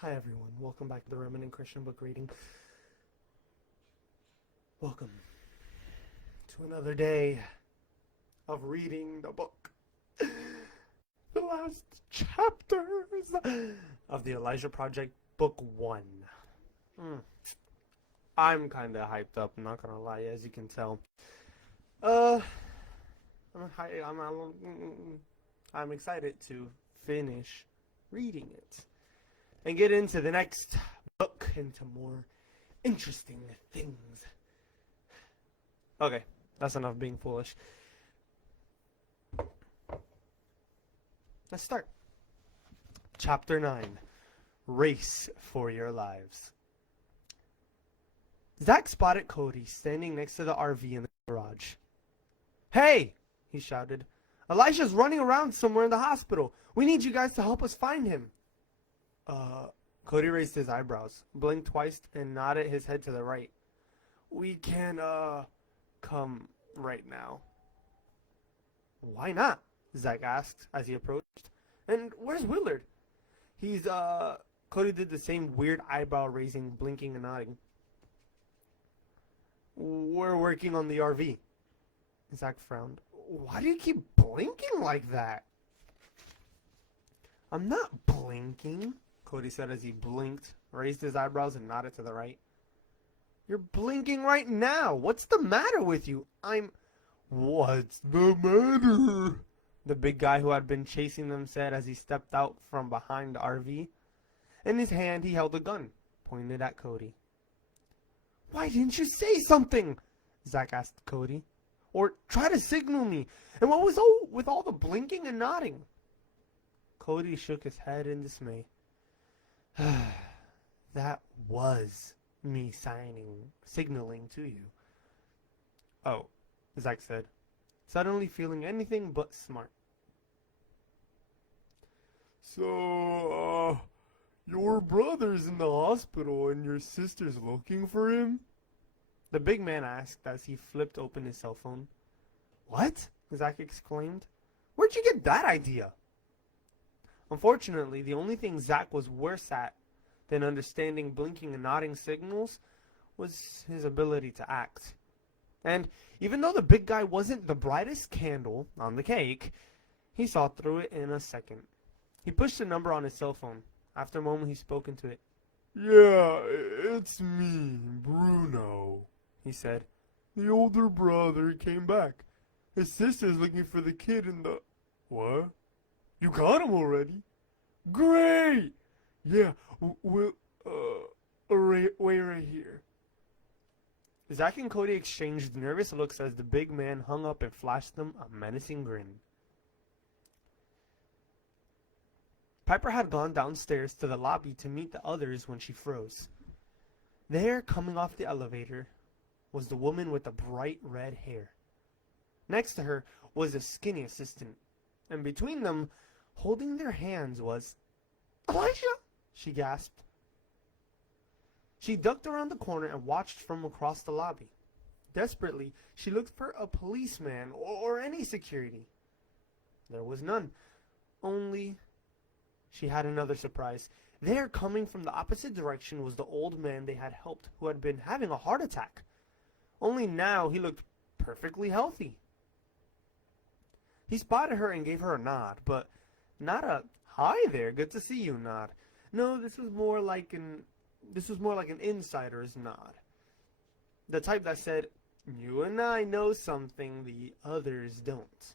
Hi everyone, welcome back to the Remnant Christian Book Reading. Welcome to another day of reading the book. The last chapters of the Elijah Project, Book 1. I'm kind of hyped up, I'm not gonna lie, as you can tell. Uh, I'm excited to finish reading it and get into the next book, into more interesting things. Okay, that's enough being foolish. Let's start. Chapter 9. Race for Your Lives. Zach spotted Cody standing next to the RV in the garage. "Hey!" he shouted. "Elijah's running around somewhere in the hospital. We need you guys to help us find him." Cody raised his eyebrows, blinked twice, and nodded his head to the right. "We can, come right now." "Why not?" Zach asked as he approached. "And where's Willard?" Cody did the same weird eyebrow raising, blinking, and nodding. "We're working on the RV." Zach frowned. "Why do you keep blinking like that?" "I'm not blinking," Cody said as he blinked, raised his eyebrows, and nodded to the right. "You're blinking right now. What's the matter with you?" "What's the matter?" the big guy who had been chasing them said as he stepped out from behind the RV. In his hand, he held a gun, pointed at Cody. "Why didn't you say something?" Zach asked Cody. "Or try to signal me. And what was with all the blinking and nodding?" Cody shook his head in dismay. "That was me signaling to you." "Oh," Zach said, suddenly feeling anything but smart. "So, your brother's in the hospital and your sister's looking for him?" the big man asked as he flipped open his cell phone. "What?" Zach exclaimed. "Where'd you get that idea?" Unfortunately, the only thing Zach was worse at than understanding blinking and nodding signals was his ability to act. And even though the big guy wasn't the brightest candle on the cake, he saw through it in a second. He pushed a number on his cell phone. After a moment, he spoke into it. "Yeah, it's me, Bruno," he said. "The older brother came back. His sister's looking for the kid in the..." "What? You got him already?" "Great! Yeah, we'll, wait right here." Zach and Cody exchanged nervous looks as the big man hung up and flashed them a menacing grin. Piper had gone downstairs to the lobby to meet the others when she froze. There, coming off the elevator, was the woman with the bright red hair. Next to her was a skinny assistant, and between them, holding their hands, was "Elijah!" she gasped. She ducked around the corner and watched from across the lobby. Desperately, she looked for a policeman or any security. There was none. Only she had another surprise. There, coming from the opposite direction, was the old man they had helped, who had been having a heart attack. Only now he looked perfectly healthy. He spotted her and gave her a nod, but not a "Hi there, good to see you" nod. No, this was more like an insider's nod. The type that said, "You and I know something the others don't."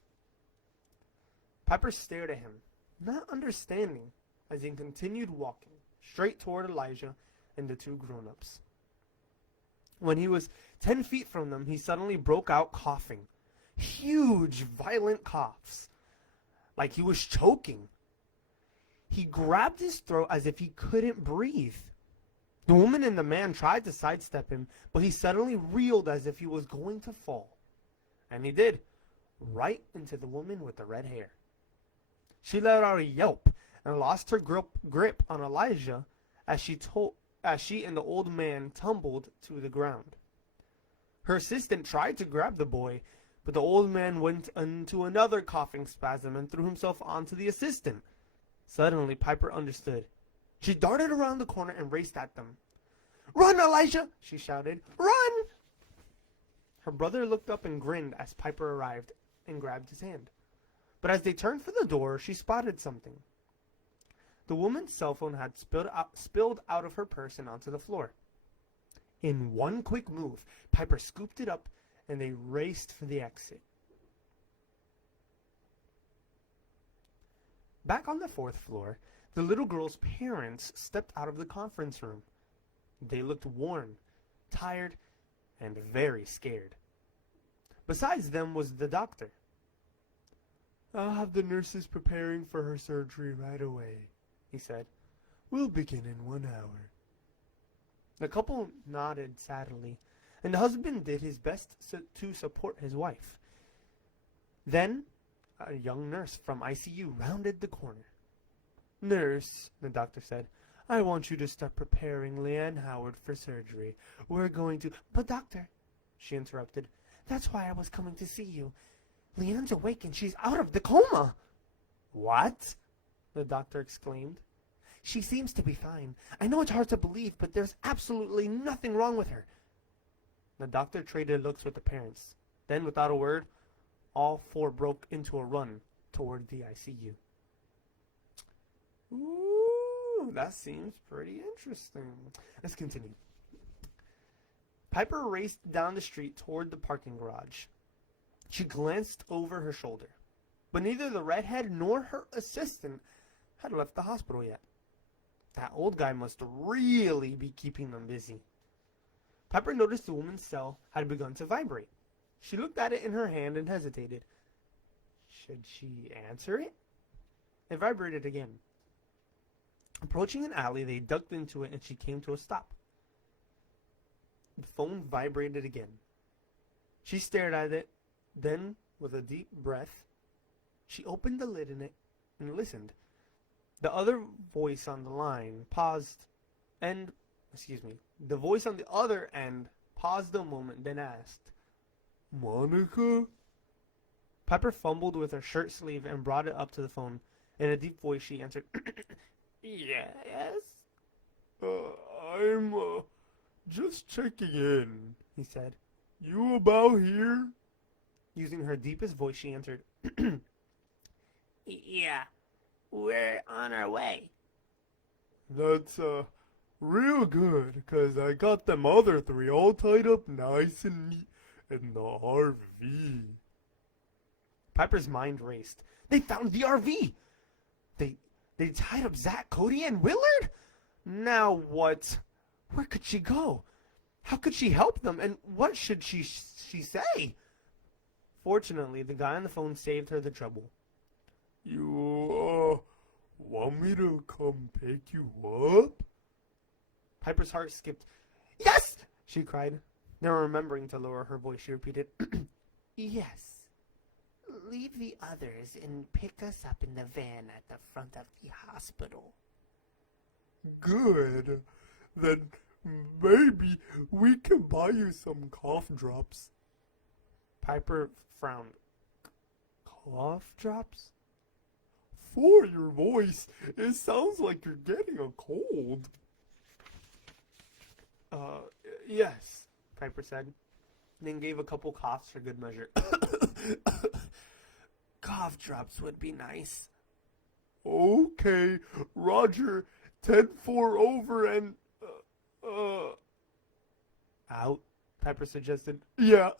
Piper stared at him, not understanding, as he continued walking straight toward Elijah and the two grown-ups. When he was 10 feet from them, he suddenly broke out coughing. Huge, violent coughs, like he was choking. He grabbed his throat as if he couldn't breathe. The woman and the man tried to sidestep him, but he suddenly reeled as if he was going to fall. And he did, right into the woman with the red hair. She let out a yelp and lost her grip on Elijah as she and the old man tumbled to the ground. Her assistant tried to grab the boy, but the old man went into another coughing spasm and threw himself onto the assistant. Suddenly, Piper understood. She darted around the corner and raced at them. "Run, Elijah!" she shouted. "Run!" Her brother looked up and grinned as Piper arrived and grabbed his hand. But as they turned for the door, she spotted something. The woman's cell phone had spilled out of her purse and onto the floor. In one quick move, Piper scooped it up and they raced for the exit. Back on the 4th floor, the little girl's parents stepped out of the conference room. They looked worn, tired, and very scared. Besides them was the doctor. "I'll have the nurses preparing for her surgery right away," he said. "We'll begin in 1 hour." The couple nodded sadly, and the husband did his best to support his wife. Then, a young nurse from ICU rounded the corner. "Nurse," the doctor said, "I want you to start preparing Leanne Howard for surgery. We're going to—" "But doctor," she interrupted, "that's why I was coming to see you. Leanne's awake and she's out of the coma." "What?" the doctor exclaimed. "She seems to be fine. I know it's hard to believe, but there's absolutely nothing wrong with her." The doctor traded looks with the parents. Then, without a word, all 4 broke into a run toward the ICU. Ooh, that seems pretty interesting. Let's continue. Piper raced down the street toward the parking garage. She glanced over her shoulder, but neither the redhead nor her assistant had left the hospital yet. That old guy must really be keeping them busy. Piper noticed the woman's cell had begun to vibrate. She looked at it in her hand and hesitated. Should she answer it? It vibrated again. Approaching an alley, they ducked into it and she came to a stop. The phone vibrated again. She stared at it. Then, with a deep breath, she opened the lid in it and listened. The other voice on the line paused and, the voice on the other end paused a moment, then asked, "Monica?" Piper fumbled with her shirt sleeve and brought it up to the phone. In a deep voice, she answered, "Yes?" I'm just checking in," he said. "You about here?" Using her deepest voice, she answered, "Yeah, we're on our way." "That's, real good, 'cause I got them other 3 all tied up nice and neat in the RV." Piper's mind raced. They found the RV! They tied up Zach, Cody, and Willard? Now what? Where could she go? How could she help them? And what should she say? Fortunately, the guy on the phone saved her the trouble. "You, want me to come pick you up?" Piper's heart skipped. "Yes!" she cried. Then remembering to lower her voice, she repeated, "Yes. Leave the others and pick us up in the van at the front of the hospital." "Good. Then maybe we can buy you some cough drops." Piper frowned. "Cough drops?" "For your voice, it sounds like you're getting a cold." Yes," Piper said, then gave a couple coughs for good measure. "Cough drops would be nice." "Okay, Roger, 10-4 over and, out," Piper suggested. "Yeah,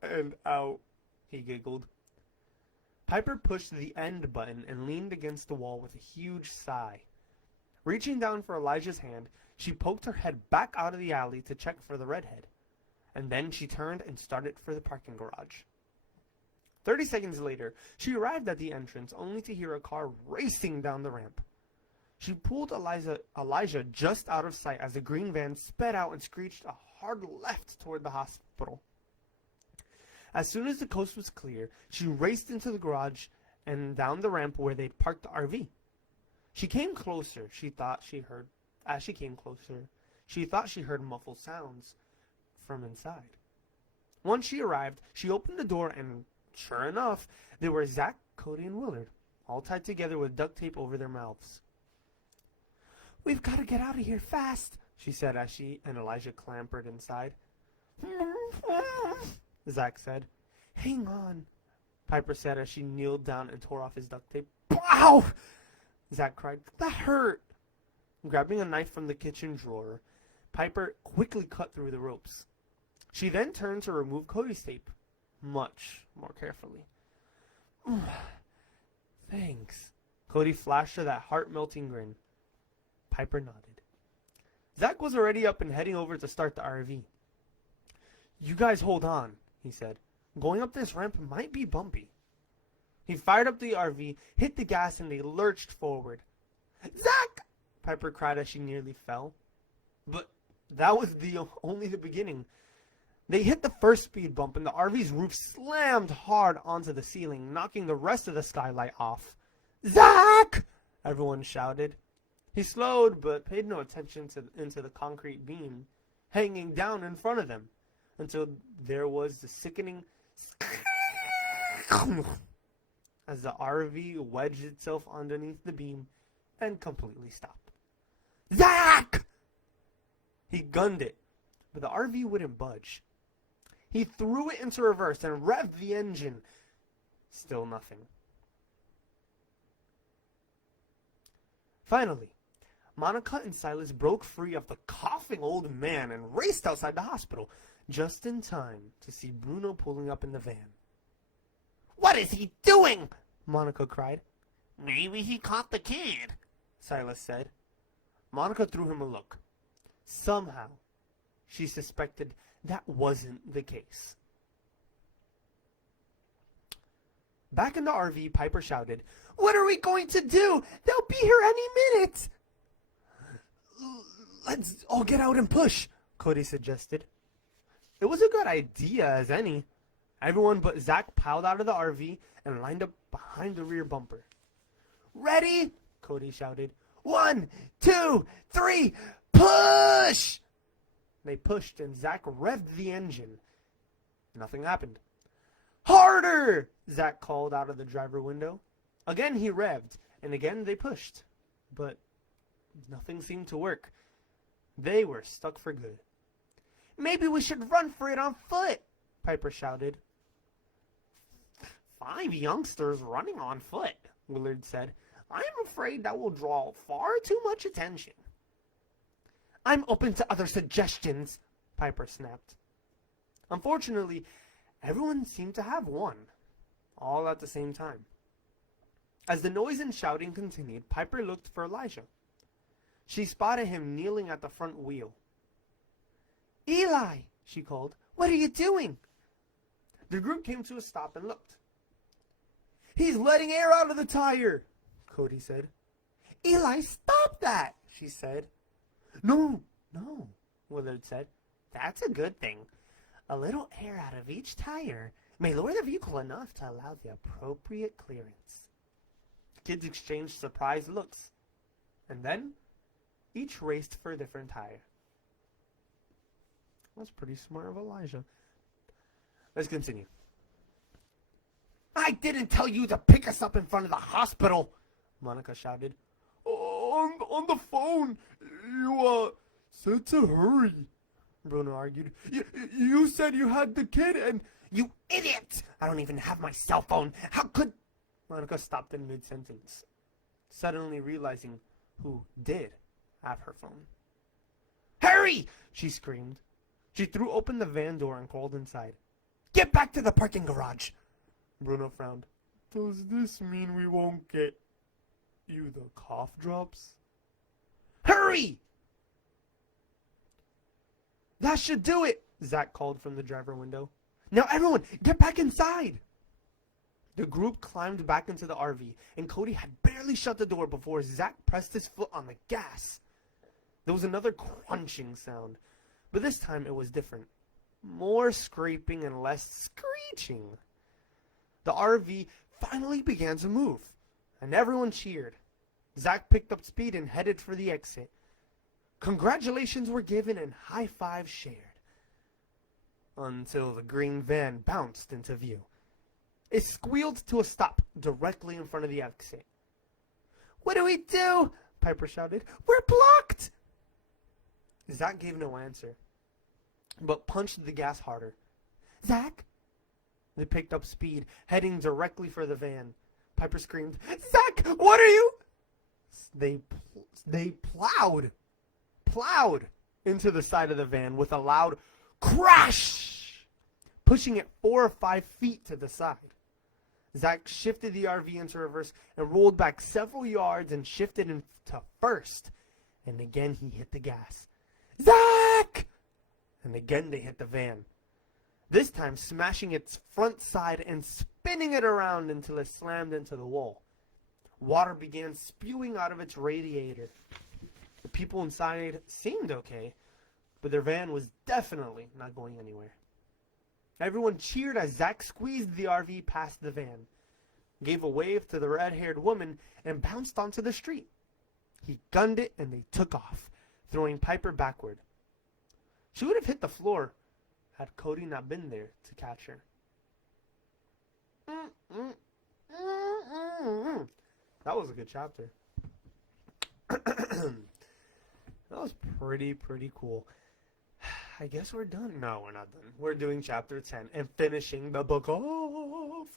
and out," he giggled. Piper pushed the end button and leaned against the wall with a huge sigh. Reaching down for Elijah's hand, she poked her head back out of the alley to check for the redhead. And then she turned and started for the parking garage. 30 seconds later, she arrived at the entrance only to hear a car racing down the ramp. She pulled Elijah just out of sight as the green van sped out and screeched a hard left toward the hospital. As soon as the coast was clear, she raced into the garage and down the ramp where they'd parked the RV. She came closer. As she came closer, she thought she heard muffled sounds from inside. Once she arrived, she opened the door and, sure enough, they were Zach, Cody, and Willard, all tied together with duct tape over their mouths. "We've got to get out of here fast," she said as she and Elijah clambered inside. Zach said. "Hang on," Piper said as she kneeled down and tore off his duct tape. "Ow!" Zach cried. "That hurt." Grabbing a knife from the kitchen drawer, Piper quickly cut through the ropes. She then turned to remove Cody's tape, much more carefully. "Thanks." Cody flashed her that heart-melting grin. Piper nodded. Zach was already up and heading over to start the RV. "You guys hold on," he said. "Going up this ramp might be bumpy." He fired up the RV, hit the gas, and they lurched forward. "Zach!" Piper cried as she nearly fell. But that was only the beginning. They hit the first speed bump, and the RV's roof slammed hard onto the ceiling, knocking the rest of the skylight off. "Zach!" everyone shouted. He slowed, but paid no attention into the concrete beam hanging down in front of them, until there was the sickening as the RV wedged itself underneath the beam and completely stopped. "Zach!" He gunned it, but the RV wouldn't budge. He threw it into reverse and revved the engine. Still nothing. Finally, Monica and Silas broke free of the coughing old man and raced outside the hospital, just in time to see Bruno pulling up in the van. "What is he doing?" Monica cried. "Maybe he caught the kid," Silas said. Monica threw him a look. Somehow, she suspected that wasn't the case. Back in the RV, Piper shouted, "What are we going to do? They'll be here any minute!" "Let's all get out and push," Cody suggested. It was a good idea as any. Everyone but Zach piled out of the RV and lined up behind the rear bumper. "Ready?" Cody shouted. 1, 2, 3, push! They pushed and Zach revved the engine. Nothing happened. "Harder!" Zach called out of the driver window. Again he revved, and again they pushed. But nothing seemed to work. They were stuck for good. "Maybe we should run for it on foot," Piper shouted. 5 youngsters running on foot, Willard said. "I'm afraid that will draw far too much attention." "I'm open to other suggestions," Piper snapped. Unfortunately, everyone seemed to have one, all at the same time. As the noise and shouting continued, Piper looked for Elijah. She spotted him kneeling at the front wheel. "Eli," she called, "what are you doing?" The group came to a stop and looked. "He's letting air out of the tire," Cody said. "Eli, stop that," she said. No, Willard said. "That's a good thing. A little air out of each tire may lower the vehicle enough to allow the appropriate clearance." Kids exchanged surprised looks, and then each raced for a different tire. That's pretty smart of Elijah. Let's continue. "I didn't tell you to pick us up in front of the hospital," Monica shouted. On the phone, you said to hurry," Bruno argued. You said you had the kid and... "You idiot! I don't even have my cell phone. How could..." Monica stopped in mid-sentence, suddenly realizing who did have her phone. "Hurry!" she screamed. She threw open the van door and crawled inside. "Get back to the parking garage!" Bruno frowned. "Does this mean we won't get you the cough drops?" "Hurry!" "That should do it," Zach called from the driver window. "Now everyone, get back inside!" The group climbed back into the RV, and Cody had barely shut the door before Zach pressed his foot on the gas. There was another crunching sound, but this time it was different. More scraping and less screeching. The RV finally began to move, and everyone cheered. Zach picked up speed and headed for the exit. Congratulations were given and high fives shared, until the green van bounced into view. It squealed to a stop directly in front of the exit. "What do we do?" Piper shouted. We're blocked! Zach gave no answer, but punched the gas harder. Zach! They picked up speed, heading directly for the van. Piper screamed, Zach, what are you? They plowed into the side of the van with a loud crash, pushing it 4 or 5 feet to the side. Zach shifted the RV into reverse and rolled back several yards and shifted into first. And again he hit the gas. Zach! And again they hit the van. This time smashing its front side and spinning it around until it slammed into the wall. Water began spewing out of its radiator. The people inside seemed okay, but their van was definitely not going anywhere. Everyone cheered as Zach squeezed the RV past the van, gave a wave to the red-haired woman, and bounced onto the street. He gunned it and they took off, throwing Piper backward. She would have hit the floor had Cody not been there to catch her. That was a good chapter. That was pretty cool. I guess we're done. No, we're not done. We're doing chapter 10 and finishing the book off.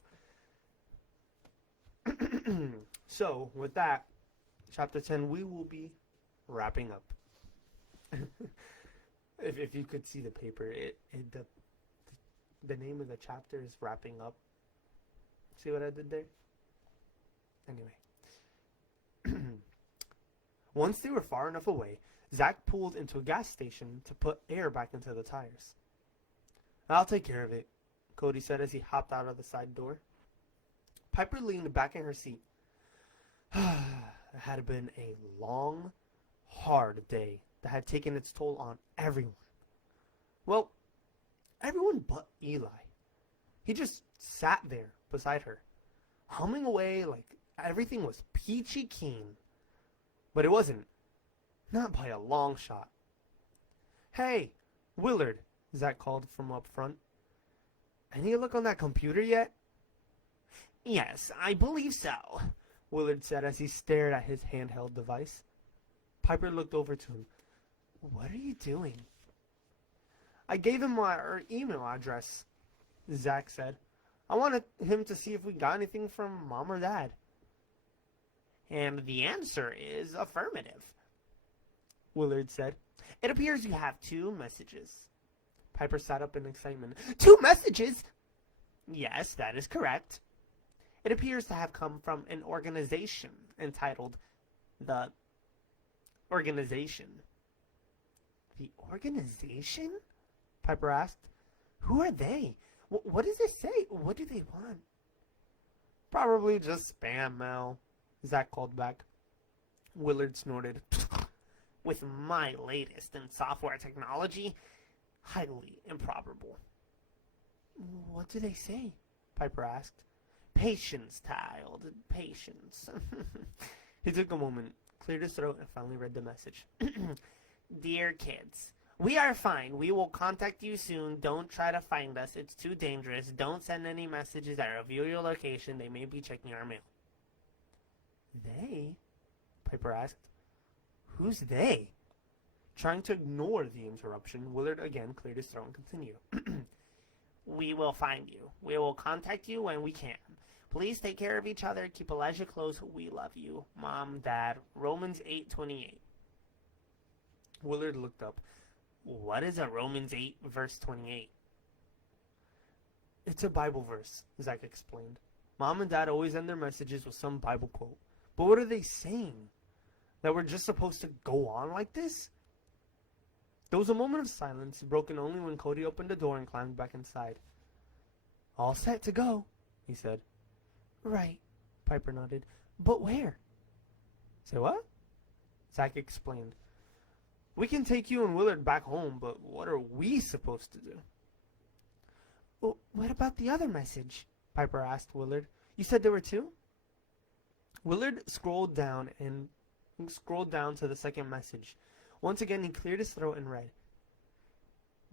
So, with that, chapter 10, we will be wrapping up. If you could see the paper, the name of the chapter is Wrapping Up. See what I did there? Anyway. Once they were far enough away, Zach pulled into a gas station to put air back into the tires. I'll take care of it, Cody said as he hopped out of the side door. Piper leaned back in her seat. It had been a long, hard day that had taken its toll on everyone. Well, everyone but Eli. He just sat there beside her, humming away like everything was peachy keen. But it wasn't. Not by a long shot. Hey, Willard, Zach called from up front. Any look on that computer yet? Yes, I believe so, Willard said as he stared at his handheld device. Piper looked over to him. What are you doing? I gave him our email address, Zach said. I wanted him to see if we got anything from Mom or Dad. And the answer is affirmative, Willard said. It appears you have 2 messages. Piper sat up in excitement. 2 messages? Yes, that is correct. It appears to have come from an organization entitled The Organization. The Organization? Piper asked. Who are they? What does it say? What do they want? Probably just spam mail, Zach called back. Willard snorted. With my latest in software technology, highly improbable. What do they say? Piper asked. Patience, child, patience. He took a moment, cleared his throat, and finally read the message. Dear kids, we are fine. We will contact you soon. Don't try to find us. It's too dangerous. Don't send any messages that reveal your location. They may be checking our mail. They? Piper asked. Who's they? Trying to ignore the interruption, Willard again cleared his throat and continued. We will find you. We will contact you when we can. Please take care of each other. Keep Elijah close. We love you. Mom, Dad. Romans 8:28. Willard looked up. What is a Romans 8 verse 28? It's a Bible verse, Zach explained. Mom and Dad always end their messages with some Bible quote. But what are they saying? That we're just supposed to go on like this? There was a moment of silence, broken only when Cody opened the door and climbed back inside. All set to go, he said. Right, Piper nodded. But where? Say what? Zach explained. We can take you and Willard back home, but what are we supposed to do? Well, what about the other message? Piper asked Willard. You said there were 2? Willard scrolled down to the second message. Once again, he cleared his throat and read.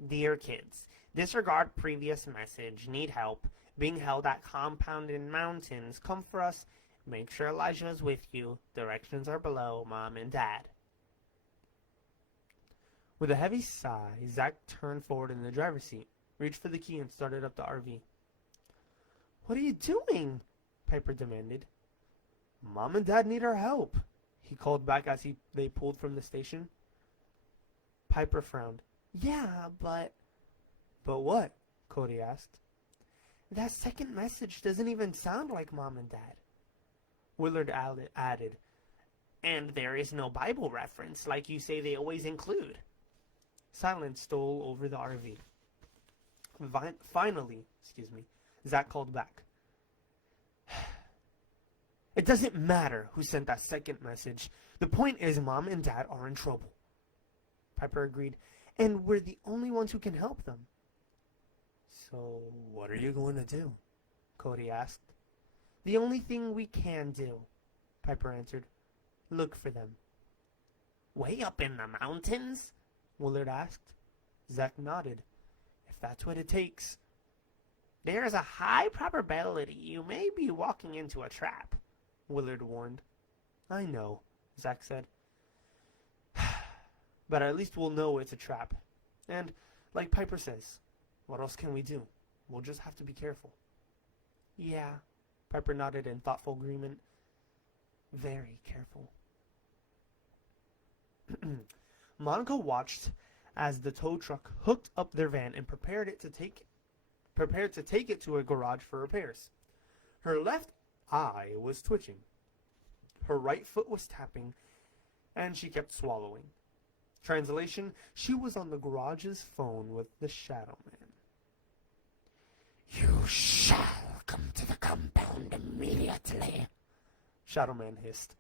Dear kids, disregard previous message. Need help. Being held at compound in mountains. Come for us Make sure Elijah is with you. Directions are below, Mom and Dad. With a heavy sigh, Zach turned forward in the driver's seat, reached for the key, and started up the RV. What are you doing? Piper demanded. Mom and Dad need our help, he called back as they pulled from the station. Piper frowned. Yeah, but... But what? Cody asked. That second message doesn't even sound like Mom and Dad. Willard added. And there is no Bible reference like you say they always include. Silence stole over the RV. Finally, Zach called back. It doesn't matter who sent that second message. The point is Mom and Dad are in trouble. Piper agreed. And we're the only ones who can help them. So, what are you going to do? Cody asked. The only thing we can do, Piper answered. Look for them. Way up in the mountains? Willard asked. Zach nodded. If that's what it takes. There's a high probability you may be walking into a trap, Willard warned. I know, Zach said. But at least we'll know it's a trap. And, like Piper says, what else can we do? We'll just have to be careful. Yeah, Piper nodded in thoughtful agreement. Very careful. Monica watched as the tow truck hooked up their van and prepared to take it to a garage for repairs. Her left eye was twitching. Her right foot was tapping, and she kept swallowing. Translation, she was on the garage's phone with the Shadow Man. You shall come to the compound immediately, Shadow Man hissed.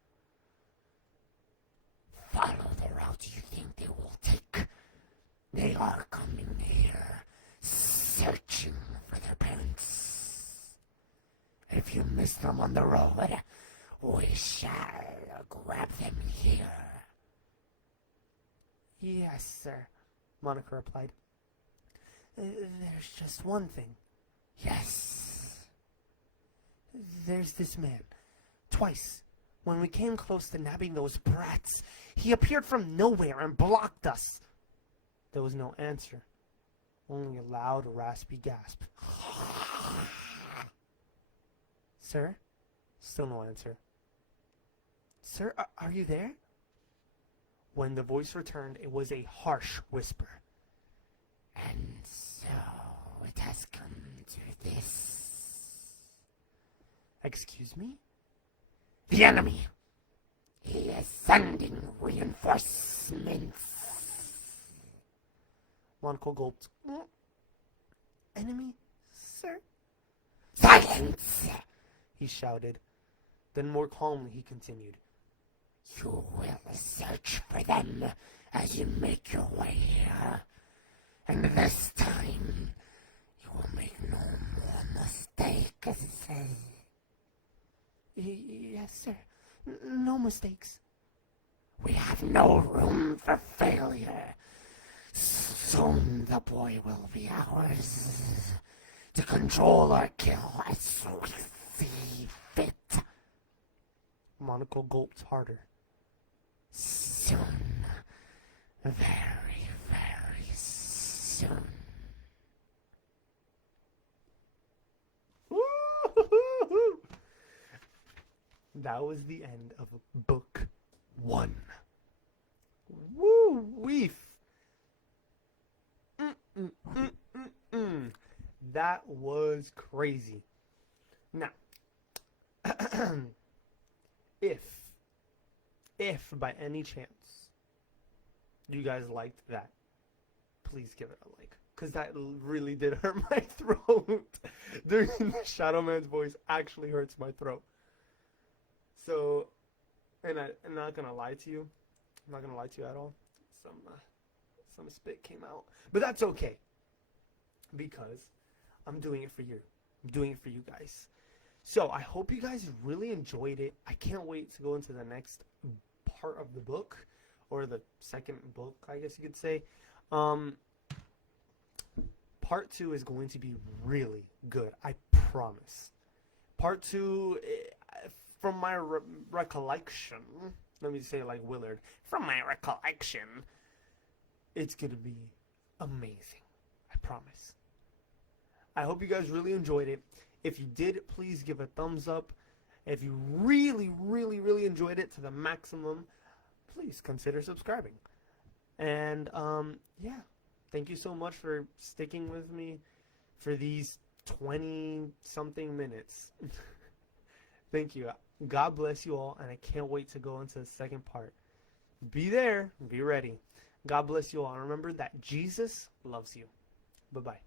Follow the route you think they will take. They are coming here, searching for their parents. If you miss them on the road, we shall grab them here. Yes, sir, Monica replied. There's just one thing. Yes. There's this man. Twice, when we came close to nabbing those brats, he appeared from nowhere and blocked us. There was no answer, only a loud, raspy gasp. Sir? Still no answer. Sir, are you there? When the voice returned, it was a harsh whisper. And so it has come to this. Excuse me? The enemy! He is sending reinforcements. Monaco gulped. Enemy, sir? Silence! He shouted. Then more calmly he continued. You will search for them as you make your way here. And this time, you will make no more mistakes. Yes, sir. No mistakes. We have no room for failure. Soon the boy will be ours to control or kill as we see fit. Monaco gulped harder. Soon. Very, very soon. That was the end of book 1. Woo weef. That was crazy. Now, if by any chance you guys liked that, please give it a like, because that really did hurt my throat. Doing the Shadow Man's voice actually hurts my throat. So, and I'm not gonna lie to you. I'm not gonna lie to you at all. Some spit came out, but that's okay, because I'm doing it for you. I'm doing it for you guys. So I hope you guys really enjoyed it. I can't wait to go into the next part of the book, or the second book, I guess you could say. Part 2 is going to be really good. I promise. Part 2, from my recollection, let me say it like Willard, from my recollection, it's going to be amazing. I promise. I hope you guys really enjoyed it. If you did, please give a thumbs up. If you really, really, really enjoyed it to the maximum, please consider subscribing. And, yeah. Thank you so much for sticking with me for these 20-something minutes. Thank you. God bless you all, and I can't wait to go into the second part. Be there. Be ready. God bless you all. And remember that Jesus loves you. Bye-bye.